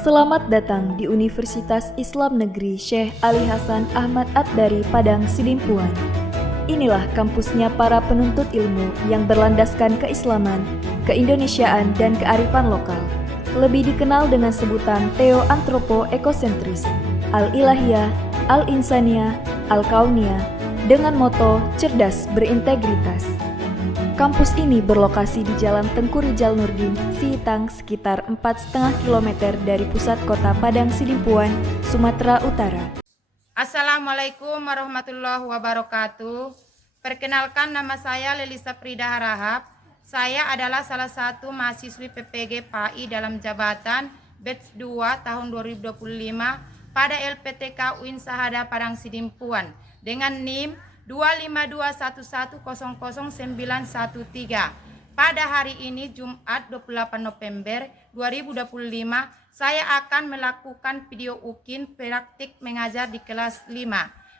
Selamat datang di Universitas Islam Negeri Syekh Ali Hasan Ahmad At-Dari Padang Sidimpuan. Inilah kampusnya para penuntut ilmu yang berlandaskan keislaman, keindonesiaan, dan kearifan lokal. Lebih dikenal dengan sebutan Theo-Antropo-Ekosentris, Al-Ilahiyah, Al-Insaniyah, Al-Kauniyah, dengan moto cerdas berintegritas. Kampus ini berlokasi di Jalan Tengku Rijal Nurdin, Sihitang, sekitar 4,5 km dari pusat kota Padang Sidimpuan, Sumatera Utara. Assalamualaikum warahmatullahi wabarakatuh. Perkenalkan, nama saya Lelisa Frida Harahap. Saya adalah salah satu mahasiswi PPG PAI dalam jabatan Batch 2 tahun 2025 pada LPTK UIN Sahada Padang Sidimpuan dengan NIM 25211000913. Pada hari ini Jumat 28 November 2025 saya akan melakukan video UKIN praktik mengajar di kelas 5.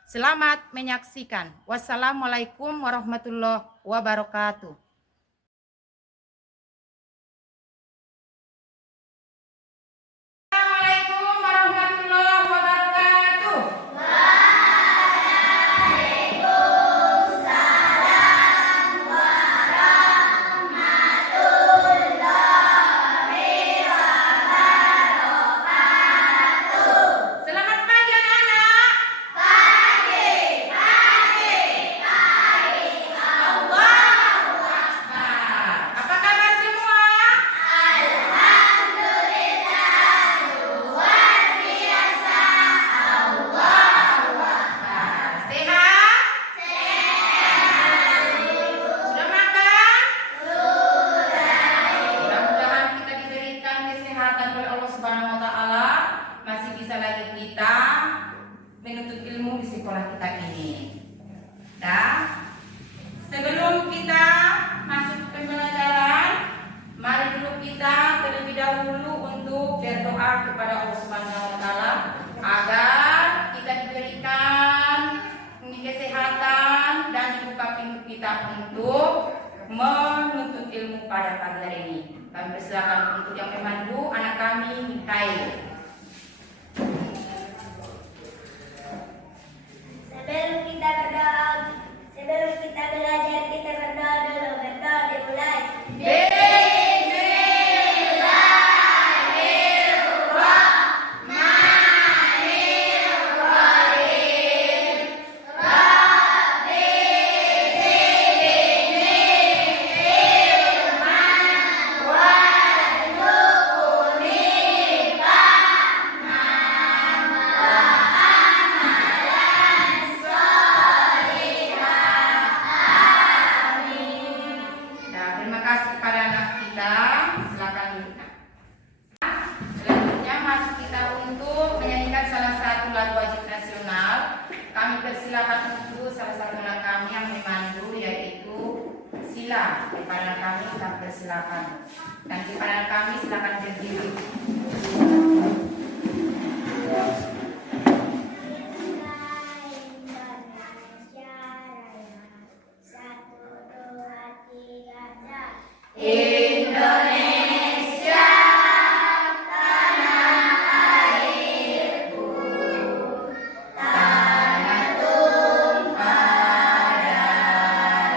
Selamat menyaksikan. Wassalamualaikum warahmatullahi wabarakatuh. Assalamualaikum warahmatullahi wabarakatuh. Selamat pagi anak-anak. Allahu Akbar. Apa kabar semua? Sehat? Sudah makan? Mudah-mudahan kita diberikan kesehatan oleh Allah Subhanahu wa taala, masih bisa lagi kita menuntut ilmu di sekolah kita ini. Dan sebelum kita masuk ke pembelajaran, mari dulu kita terlebih dahulu untuk berdoa kepada Allah Subhanahu wa taala agar kita diberikan kesehatan dan dibuka pintu kita untuk menuntut ilmu pada pagi hari ini. Kami persilakan untuk yang memandu anak kami, Mikail. Sebelum kita belajar, kita berdoa dulu. Berdoa dimulai. Nah, terima kasih kepada anak kita. Silakan. Selanjutnya masuk kita untuk menyanyikan salah satu lagu wajib nasional. Kami persilakan untuk salah satu anak kami yang memandu, yaitu Sila. Kepada kami kami persilakan. Dan kepada kami silakan berdiri. Indonesia, tanah tumpah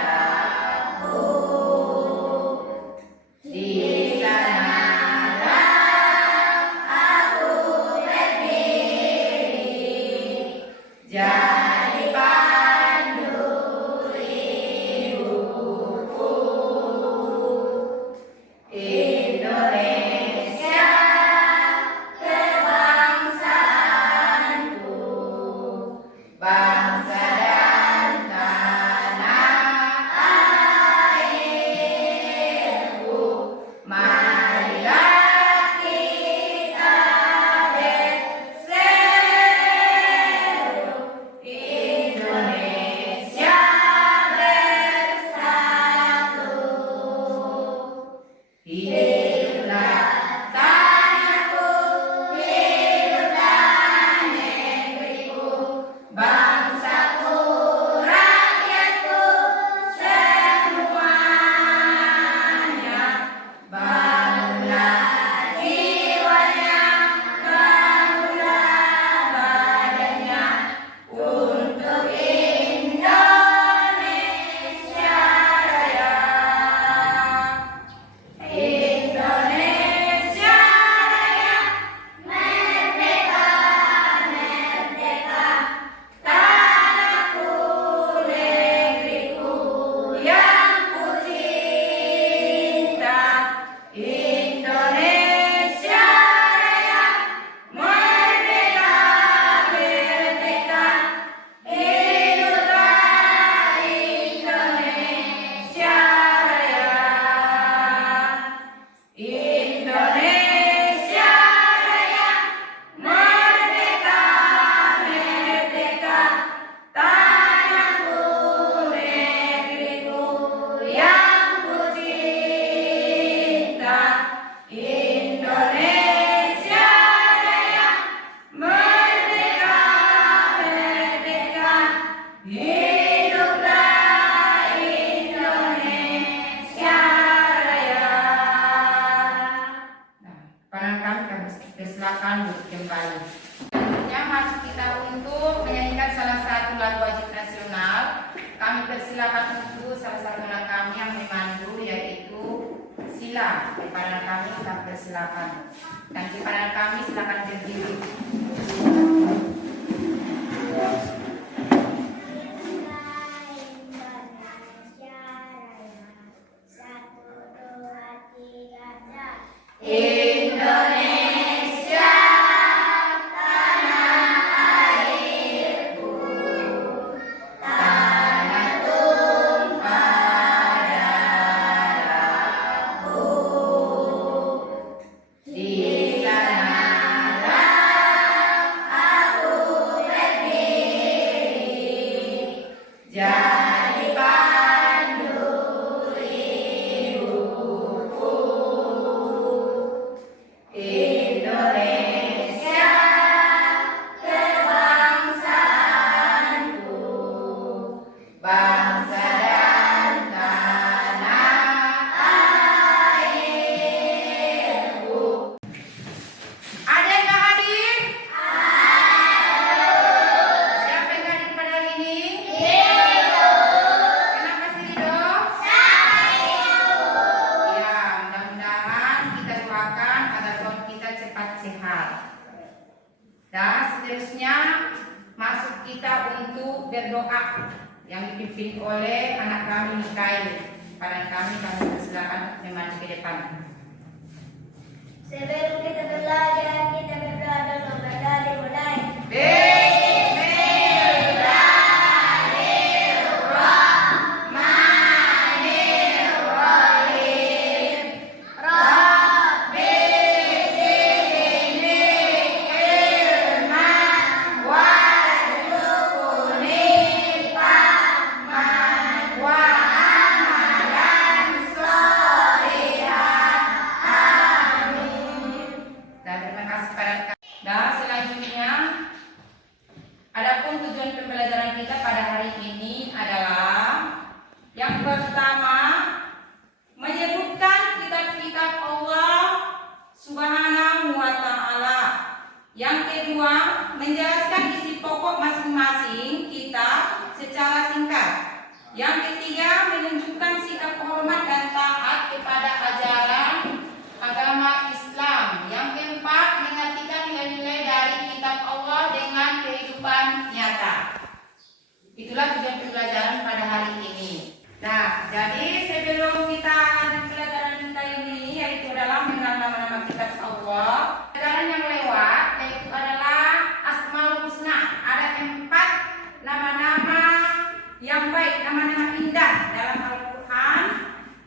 darahku. Di sanalah aku berdiri, jadi pandu hidupku. Indonesia, kebangsaanku, bangsa dan tanah airku. Marilah kita berseru, persilakan untuk salah satu anak kami yang memandu, yaitu Sila. Kepada kami kita persilakan. Dan kepada kami silakan berdiri. Indonesia, tanah airku, tanah tumpah darahku. Di sanalah aku berdiri, jadi pandu hidupku. Indonesia, kebangsaanku, bangsa dan tanah airku. Ada yang nggak hadir? Siapa yang nggak hadir pada hari ini? Kenapa sih Rido? Ya, mudah-mudahan kita doakan agar Tuhan kita cepat sehat. Dan seterusnya masuk kita untuk berdoa yang dipimpin oleh anak kami Mikael. Pada kami persilakan memaju ke depan. Sebelum kita belajar, kita berdoa dulu. Berdoa dimulai. Dan terima kasih pada kami. Dan selanjutnya, adapun tujuan pembelajaran kita pada hari ini adalah yang pertama, menyebutkan kitab-kitab Allah Subhanahu wa Ta'ala. Yang kedua, menjelaskan isi pokok masing-masing kitab secara singkat. Yang ketiga, menunjukkan sikap hormat dan taat kepada ajaran agama Islam. Yang keempat, mengartikan nilai-nilai dari kitab Allah dengan kehidupan nyata. Itulah tujuan pembelajaran pada hari ini. Nah, jadi sebelum kita lanjut pelajaran kita ini, yaitu adalah mengenal nama-nama kitab Allah. Pelajaran yang lewat yaitu adalah Asmaul Husna. Ada 4 nama-nama yang baik, nama-nama indah dalam Al-Quran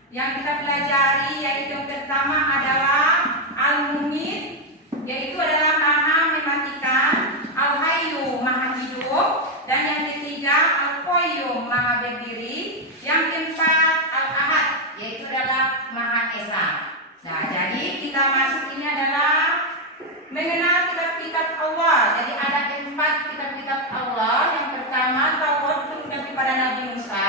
yang kita pelajari, yaitu yang pertama adalah Al-Mumit, yaitu adalah Maha mematikan, Al-Hayyu Maha hidup, dan yang ketiga Al-Qayyum Maha berdiri, yang keempat Al-Ahad, yaitu adalah Maha Esa. Nah, jadi kita masuk ini adalah mengenal kitab-kitab Allah. Jadi ada 4 kitab-kitab Allah. Yang pertama Taurat turunkan kepada Nabi Musa,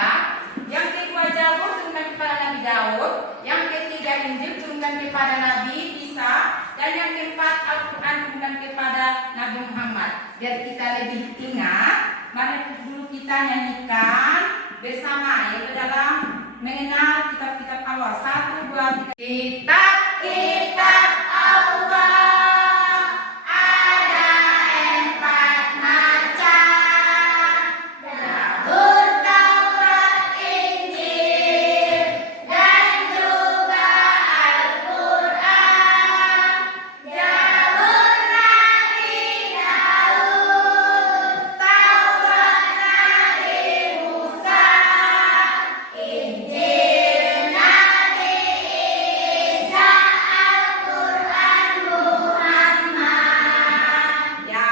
yang kedua Zabur turunkan kepada Nabi Daud, yang ketiga Injil turunkan kepada Nabi Isa, dan yang keempat Al-Quran turunkan kepada Nabi Muhammad. Biar kita lebih ingat, mari dulu kita nyanyikan bersama, yaitu adalah mengenal kitab-kitab Allah. 1, 2, 3. Kitab-kitab Allah ada 4 macam. Zabur, Taurat, Injil, dan juga Al-Quran. Zabur Nabi Daud, Taurat Nabi Musa, Injil Nabi Isa, Al-Quran Muhammad. Ya,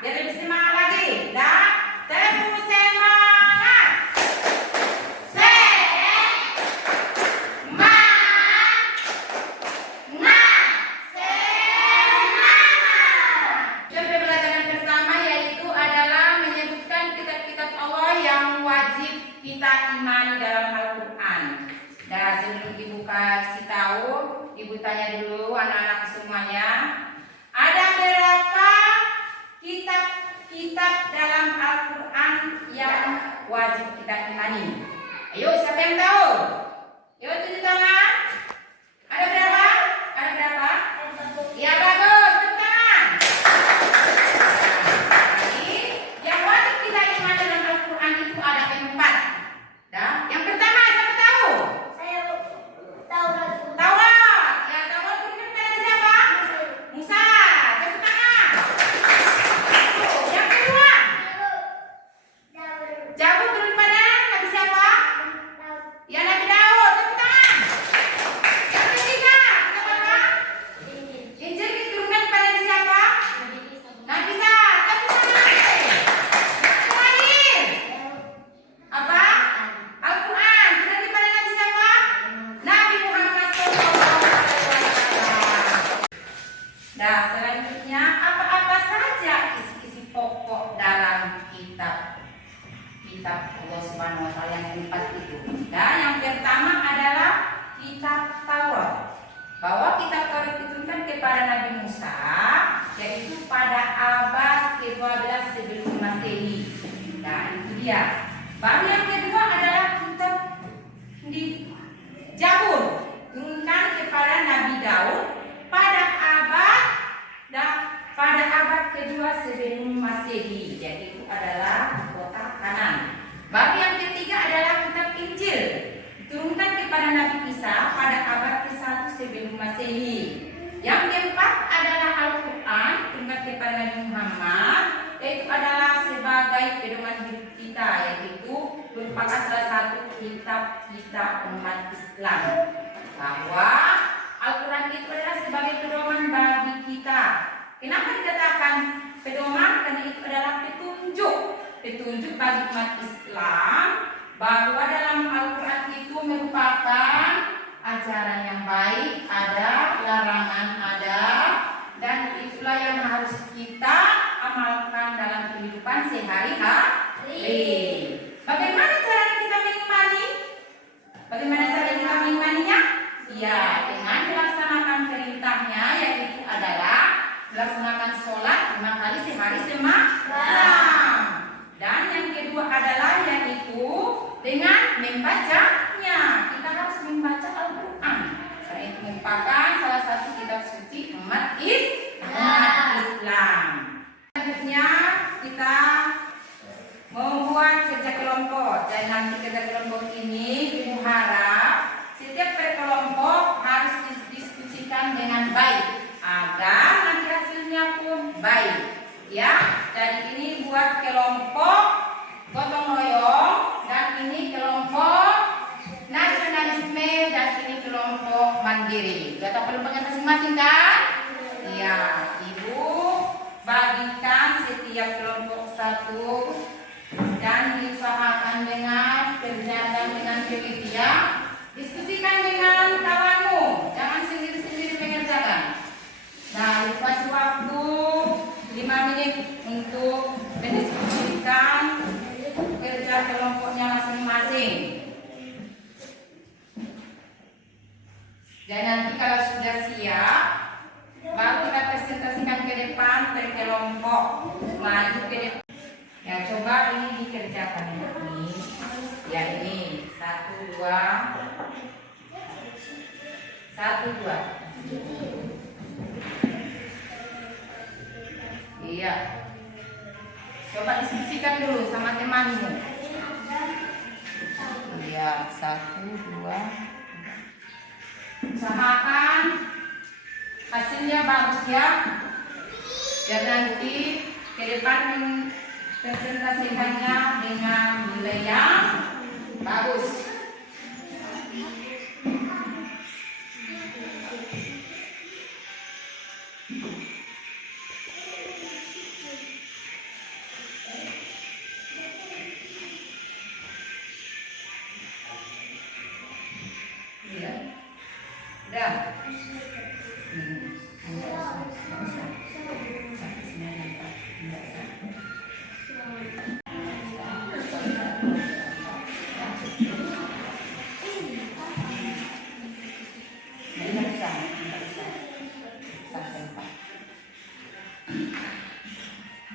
biar lebih semangat lagi. Dan tepuk semangat. Semangat. Yang pembelajaran pertama yaitu adalah menyebutkan kitab-kitab Allah yang wajib kita imani dalam Al-Quran. Dan sebelum ibu kasih tahu, ibu tanya dulu anak-anak semuanya, ada berapa kitab-kitab dalam Al-Quran yang wajib kita imani? yang tahu? Yuk tunjuk tangan. Ada berapa? Ada berapa? Ya bagus, tepuk tangan. Jadi yang wajib kita iman dalam Al-Quran itu ada 4. Dah. Yang pertama siapa tahu? Saya tahu lagi. Taurat. Ya Taurat turun pada siapa? Musa. Tepuk tangan. Yang kedua, Zabur turun pada Nabi siapa? Ya Nabi Daud. Tepuk tangan. Yang ketiga, apa? Injil diturunkan pada siapa? Nabi Isa. Tepuk tangan. Yang terakhir, apa? Al-Quran turun pada Nabi siapa? Nabi Muhammad SAW. Nah, selanjutnya apa-apa saja isi-isi pokok dalam kitab Allah Subhanahu wa taala yang 4 itu. Dan yang pertama adalah kitab Taurat. Bahwa kitab Taurat diturunkan kepada Nabi Musa yaitu pada abad ke-12 sebelum Masehi. Nah, itu dia. Baru yang kedua adalah kitab di Zabur turunkan kepada Nabi Daud pada abad kedua sebelum Masehi, yaitu adalah kota Kanan. Baru yang ketiga adalah kitab Injil diturunkan kepada Nabi Isa pada abad ke-1 sebelum Masehi. Yang keempat adalah Al-Quran diturunkan kepada Nabi Muhammad, yaitu adalah sebagai pedoman hidup kita, yaitu merupakan salah satu kitab umat Islam. Bahwa Al-Quran itu adalah sebagai pedoman bagi kita. Kenapa dikatakan pedoman? Karena itu adalah petunjuk bagi umat Islam bahwa dalam Al-Quran itu merupakan ajaran yang baik, ada larangan ada, dan itulah yang harus kita amalkan dalam kehidupan sehari-hari. Bagaimana cara kita mengimani? Bagaimana cara kita mengimaninya? Ya, dengan melaksanakan perintahnya, yaitu adalah melaksanakan sholat 5 kali sehari semalam. Dan yang kedua adalah yaitu dengan membacanya. Kita harus membaca Al-Quran. Karena itu merupakan salah satu kitab suci umat Islam. Selanjutnya kita membuat kerja kelompok. Dan nanti kerja kelompok ini Ibu harap setiap berkelompok harus didiskusikan dengan baik agar nanti hasilnya pun baik. Ya, jadi ini buat kelompok gotong royong dan ini kelompok nasionalisme dan ini kelompok mandiri. Sudah tahu kelompoknya masing-masing kan? Iya, Ibu bagikan setiap kelompok satu dan diusahakan dengan kerjakan dengan teliti ya. Diskusikan dengan kawanmu, jangan sendiri-sendiri mengerjakan. Nah, dikasih waktu 5 menit untuk mendiskusikan kerja kelompoknya masing-masing. Dan nanti kalau sudah siap, baru kita presentasikan ke depan per kelompok. Maju ke depan. Ya, coba ini dikerjakan ini. Ya, ini 1, 2. 1, 2. Iya. Coba diskusikan dulu sama temanmu. Iya, 1, 2. Usahakan hasilnya bagus ya. Dan nanti ke depan presentasikannya dengan nilai yang bagus. Udah.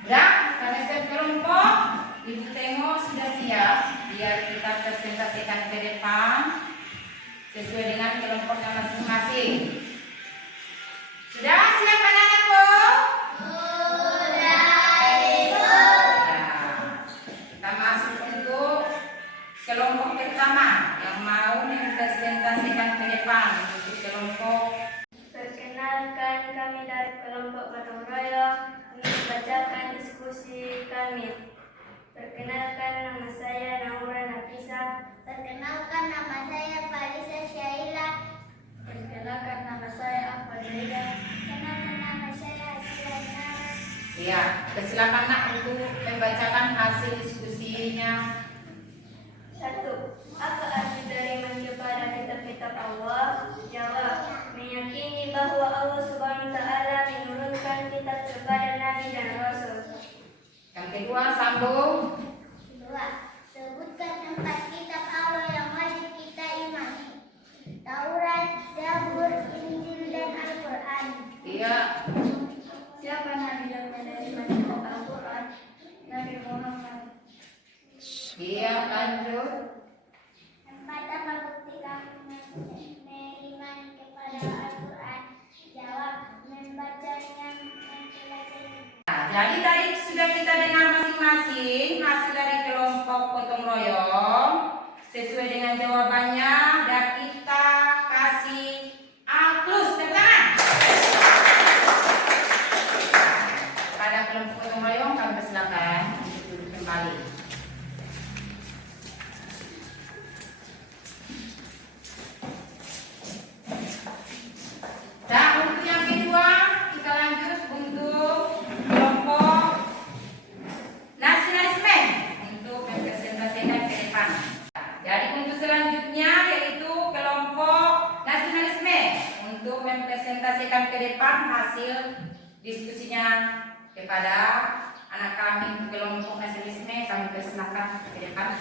Udah, karena setiap kelompok Ibu tengok sudah siap. biar kita presentasikan ke depan sesuai dengan kelompoknya masing-masing. Sudah siap anak-anakku? Kita masuk untuk kelompok pertama yang mau mempresentasikan ke depan untuk kelompok. Perkenalkan, kami dari kelompok gotong royong ingin membacakan diskusi kami. Perkenalkan, nama saya Naura Nafisa. Perkenalkan, nama saya Farisa Syaila. Perkenalkan, nama saya Afwa Zaida. Perkenalkan, nama saya Asyana. Ya, silakan nak untuk membacakan hasil diskusinya. 1. Apa arti dari iman kepada kitab-kitab Allah? Jawab, meyakini bahwa Allah Subhanahu wa taala menurunkan kitab kepada nabi dan rasul. Yang kedua, sambung. 2. Sebutkan 4 kitab Allah yang wajib kita imani. Taurat, Zabur, Injil, dan Al-Quran. Iya. Siapa nabi yang menerima kitab Al-Quran? Nabi Muhammad. Iya, lanjut. 4. Apa bukti kami beriman kepada Al-Quran? Jawab, membacanya, mempelajarinya. Nah, jadi tadi sudah kita dengar masing-masing hasil dari kelompok gotong royong sesuai dengan jawabannya dan kita kasih A+, tepuk tangan. Pada kelompok gotong royong kami persilakan untuk duduk kembali. Dan untuk yang kedua kita lanjut untuk kelompok nasionalisme untuk mempresentasikan ke depan. Jadi untuk selanjutnya yaitu kelompok nasionalisme untuk mempresentasikan ke depan hasil diskusinya kepada anak kami kelompok nasionalisme. Kami persilakan ke depan.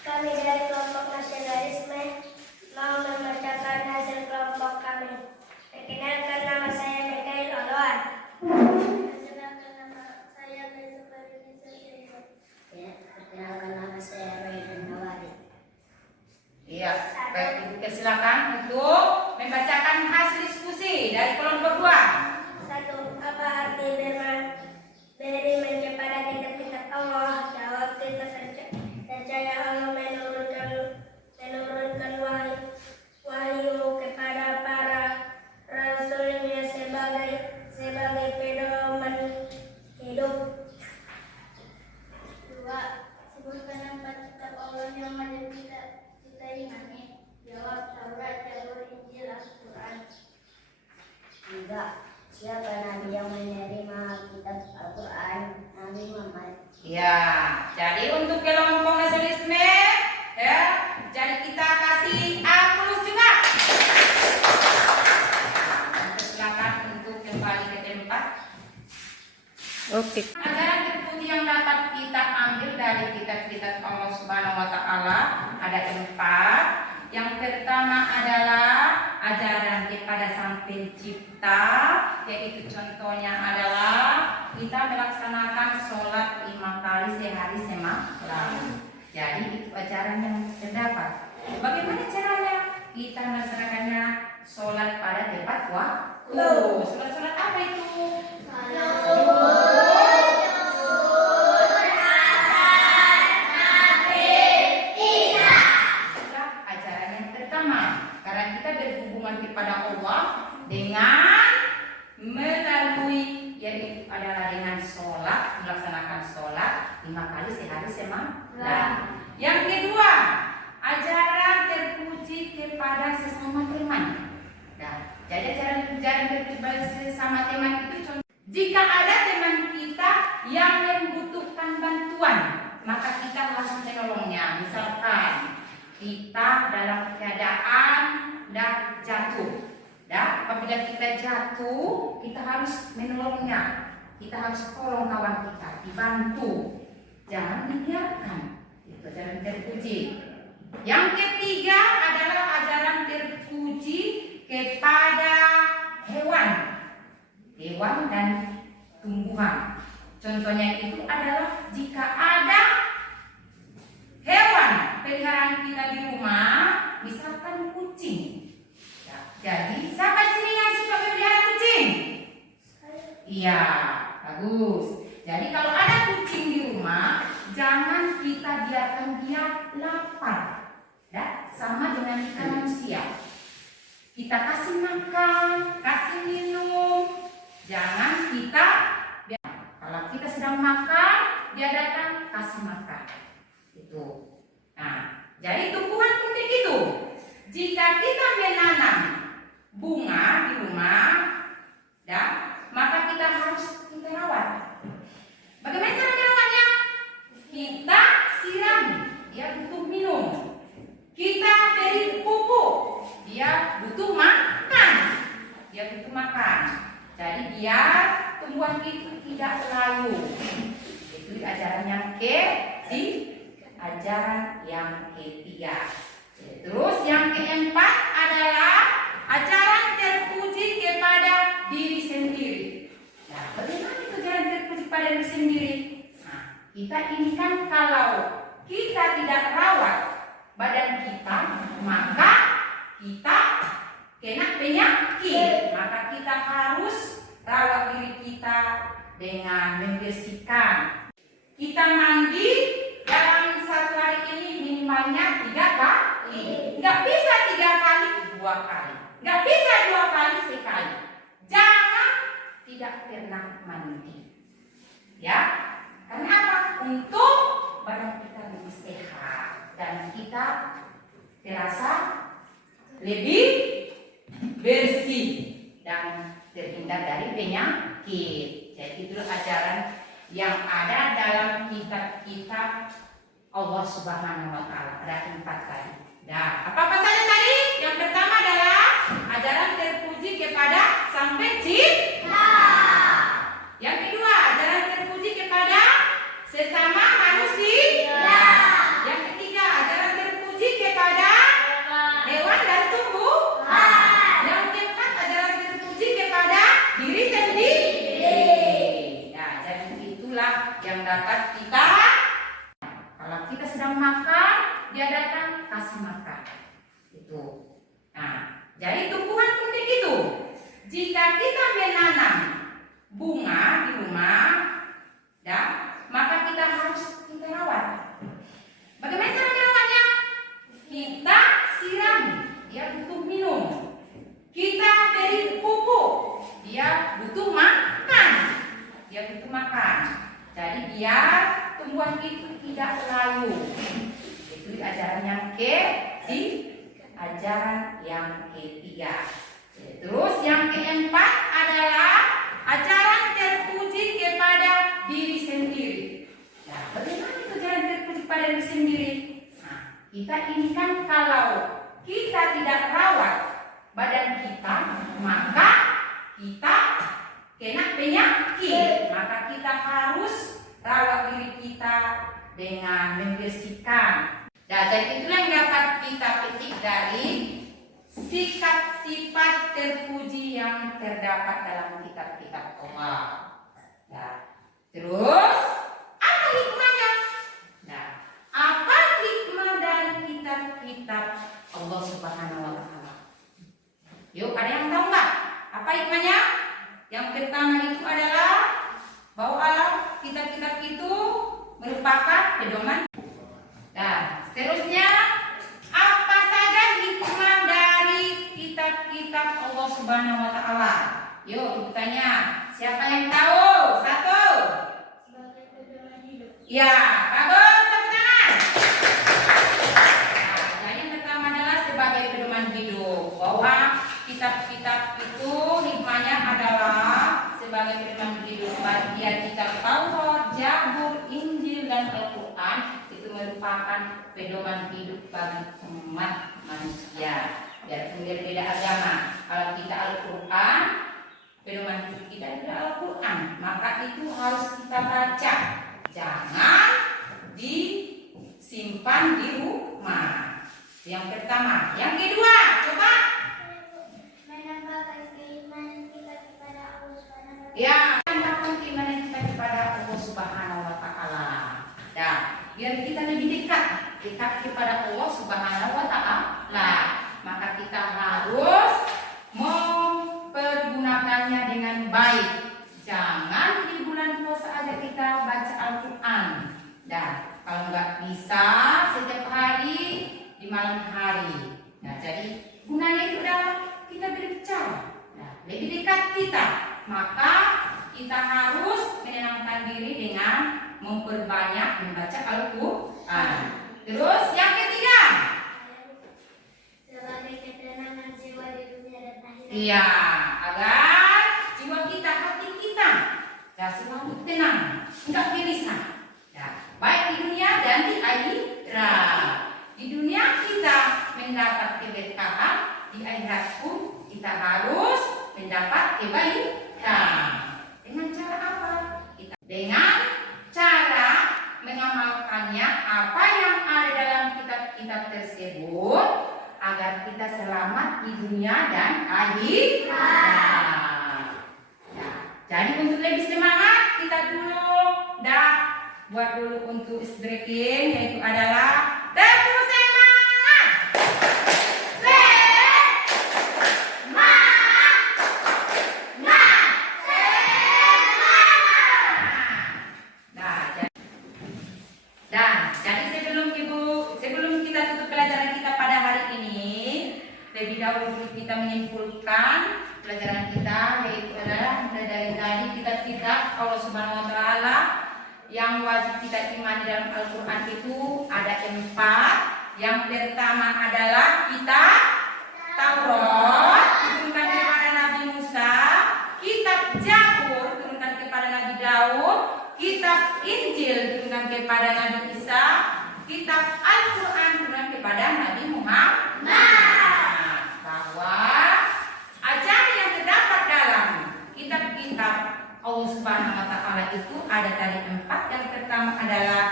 Kami dari kelompok nasionalisme mau membacakan hasil kelompok kami. Perkenalkan, nama saya Mikael Oloan. Perkenalkan, nama saya Besok Indonesia Senior. Perkenalkan, nama saya Rayhan Nawari. Iya, baik Ibu persilakan untuk membacakan hasil diskusi dari kelompok 2. 1. Apa arti beriman kepada kitab-kitab Allah? Jawab, kita percaya Allah menurunkan wahyu kepada para rasulnya sebagai pedoman hidup. 2. Sebutkan 4 kitab Allah yang wajib kita imani. Jawab, Taurat, Zabur, Injil, Al-Quran. 3. Siapa nabi yang menerima kitab Al-Quran? Nabi Muhammad. Ya, jadi untuk kelompok nasionalisme, ya, jadi kita kasih A+ juga. Nah, silakan untuk kembali ke tempat. Oke. Ajaran terputih yang dapat kita ambil dari kitab-kitab Allah Subhanahu wa taala ada 4. Yang pertama adalah ajaran kepada Sang Pencipta, yaitu contohnya adalah kita melaksanakan sholat 5 kali sehari semalam. Jadi itu ajaran yang terdapat. Bagaimana caranya? Kita melaksanakannya sholat pada tepat waktu. Sholat apa itu? Ajaran yang pertama, karena kita berhubungan kepada Allah dengan melalui yaitu adalah dengan sholat, melaksanakan sholat 5 kali sehari semalam. Yang kedua, ajaran terpuji kepada sesama teman. Nah, jadi ajaran terpuji kepada sesama teman itu contoh, jika ada teman kita yang membutuhkan bantuan, maka kita harus menolongnya. Misalkan kita dalam keadaan dan jatuh. Dan apabila kita jatuh, kita harus menolongnya. Kita harus tolong kawan kita, dibantu. Jangan dibiarkan. Itu ajaran terpuji. Yang ketiga adalah ajaran terpuji kepada hewan. Contohnya itu adalah jika ada hewan peliharaan kita di rumah, misalkan kucing. Ya, jadi siapa sini yang suka pelihara kucing? Iya, bagus. Jadi kalau ada kucing di rumah, jangan kita biarkan dia lapar. Ya, sama dengan kita manusia. Kita kasih makan, kasih minum. Jangan kita, kalau kita sedang makan, dia datang kasih makan. Itu. Nah, jadi tumbuhan pun begitu. Jika kita menanam bunga di rumah, ya, maka kita harus rawat. Bagaimana cara merawatnya? Kita siram, dia butuh minum. Kita beri pupuk, dia butuh makan. Jadi biar tumbuhan itu tidak layu. Itu ajaran yang ajaran yang ketiga. Terus yang keempat adalah ajaran terpuji kepada diri sendiri. Nah, bagaimana itu ajaran terpuji pada diri sendiri? Nah, kita ini kan kalau kita tidak rawat badan kita, maka kita kena penyakit. Maka kita harus rawat diri kita dengan membersihkan. Kita mandi dalam satu hari ini minimalnya 3 kali. Nggak bisa 3 kali, 2 kali. Nggak bisa 2 kali, sekali. Jangan tidak pernah mandi. Ya, karena apa? Untuk badan kita lebih sehat dan kita terasa lebih bersih dan terhindar dari penyakit. Jadi itu ajaran yang ada dalam kitab-kitab Allah Subhanahu wa Ta'ala. Ada 4 tadi. Nah, apa saja tadi? Yang pertama adalah ajaran terpuji kepada Sang Pencipta. Yang kedua, ajaran terpuji kepada sesama manusia. Yang ketiga, ajaran terpuji kepada hewan dan tumbuhan. Yang keempat, ajaran terpuji kepada diri sendiri. Nah, jadi itulah yang dapat kita. Kalau kita sedang makan, dia datang kasih makan. Itu. Nah, jadi tumbuhan pun begitu. Jika kita menanam bunga di rumah, ya, maka kita harus rawat. Bagaimana cara merawatnya? Kita siram, dia butuh minum. Kita beri pupuk, dia butuh makan. Jadi biar tumbuhan itu tidak layu. Itu ajaran yang ajaran yang ketiga. Terus yang keempat adalah ajaran terpuji kepada diri sendiri. Nah, bagaimana itu ajaran terpuji pada diri sendiri? Nah, kita ini kan kalau kita tidak rawat badan kita, maka kita kena penyakit. Maka kita harus rawat diri kita dengan membersihkan. Nah, jadi itulah yang dapat kita petik dari sifat-sifat terpuji yang terdapat dalam kitab-kitab Allah. Nah, terus apa hikmahnya? Nah, apa hikmah dari kitab-kitab Allah Subhanahu wa Ta'ala? Yuk, ada yang tahu nggak? Apa hikmahnya? Yang pertama itu adalah bahwa kitab-kitab itu merupakan pedoman. Nah, seterusnya apa saja hikmah dari kitab-kitab Allah Subhanahu wa Ta'ala? Yuk, kita tanya. Siapa yang tahu? 1. Sebagai pedoman hidup. Ya, bagus, tepuk tangan. Nah, yang pertama adalah sebagai pedoman hidup. Bahwa kitab-kitab itu hikmahnya adalah sebagai pedoman hidup. Bagian kitab Taurat, Zabur, Injil, dan Al-Quran itu merupakan pedoman hidup bagi umat manusia. Biarpun berbeda agama, kalau kita Al-Quran, pedoman hidup kita adalah Al-Quran, maka itu harus kita baca. Jangan disimpan di rumah. Yang pertama. Yang kedua, coba. Menambahkan keimanan kita kepada Allah Subhanahu wa Ta'ala. Ya, menambahkan keimanan kita kepada Allah Subhanahu maka kita harus menenangkan diri dengan memperbanyak membaca Al-Quran. Terus yang ketiga, sebagai ketenangan jiwa di dunia dan akhirat. iya, agar jiwa kita, hati kita selalu tenang, enggak gelisah. Ya, baik di dunia dan di akhirat. Di dunia kita mendapat keberkahan, di akhirat pun kita harus mendapat kebaikan. Dengan cara apa? Dengan cara mengamalkannya apa yang ada dalam kitab-kitab tersebut agar kita selamat di dunia dan akhirat. Jadi untuk lebih semangat kita dulu buat dulu untuk stretching, yaitu adalah tepuk semangat. Jadi sebelum kita tutup pelajaran kita pada hari ini, lebih dahulu kita menyimpulkan pelajaran kita, yaitu adalah mulai dari tadi kitab-kitab Allah Subhanahu wa Ta'ala yang wajib kita imani dalam Al-Quran itu ada 4. Yang pertama adalah kitab Taurat diturunkan kepada Nabi Musa, kitab Zabur diturunkan kepada Nabi Daud, kitab Injil diturunkan kepada Nabi Isa, kitab Al-Quran diturunkan kepada Nabi Muhammad. Bahwa ajaran yang terdapat dalam kitab-kitab Allah Subhanahu wa Ta'ala itu ada tadi 4. Yang pertama adalah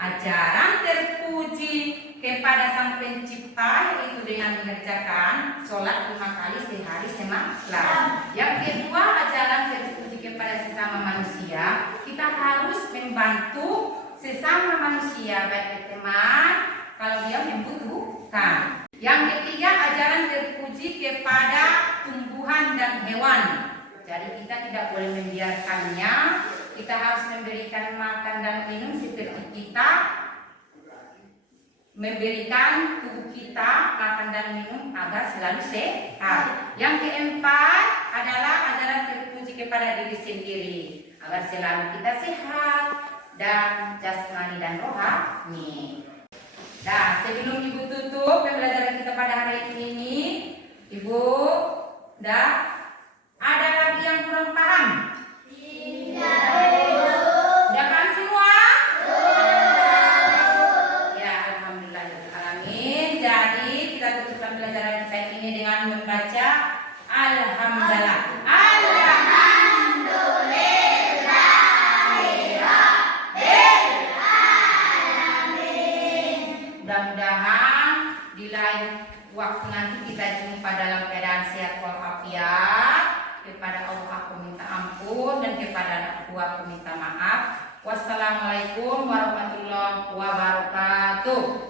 ajaran terpuji kepada Sang Pencipta, yaitu dengan mengerjakan sholat 5 kali sehari semalam. Yang kedua, ajaran terpuji kepada sesama manusia. Kita harus membantu sesama manusia, baik teman kalau dia membutuhkan. Yang ketiga, ajaran terpuji kepada tumbuhan dan hewan. Jadi kita tidak boleh membiarkannya. Kita harus memberikan makan dan minum seperti kita memberikan tubuh kita makan dan minum agar selalu sehat. Yang keempat adalah ajaran terpuji kepada diri sendiri agar selalu kita sehat dan jasmani dan rohani. Nah, sebelum Ibu tutup pembelajaran kita pada hari ini, Ibu ada lagi yang kurang paham? Udah paham semua? Ya, alhamdulillahirrahmanirrahim. Jadi kita tutupkan pelajaran kita ini dengan membaca Alhamdulillah. Mudah-mudahan di lain waktu nanti kita jumpa dalam keadaan sehat walafiat. Kepada Allah aku minta ampun dan kepada aku minta maaf. Wassalamualaikum warahmatullahi wabarakatuh.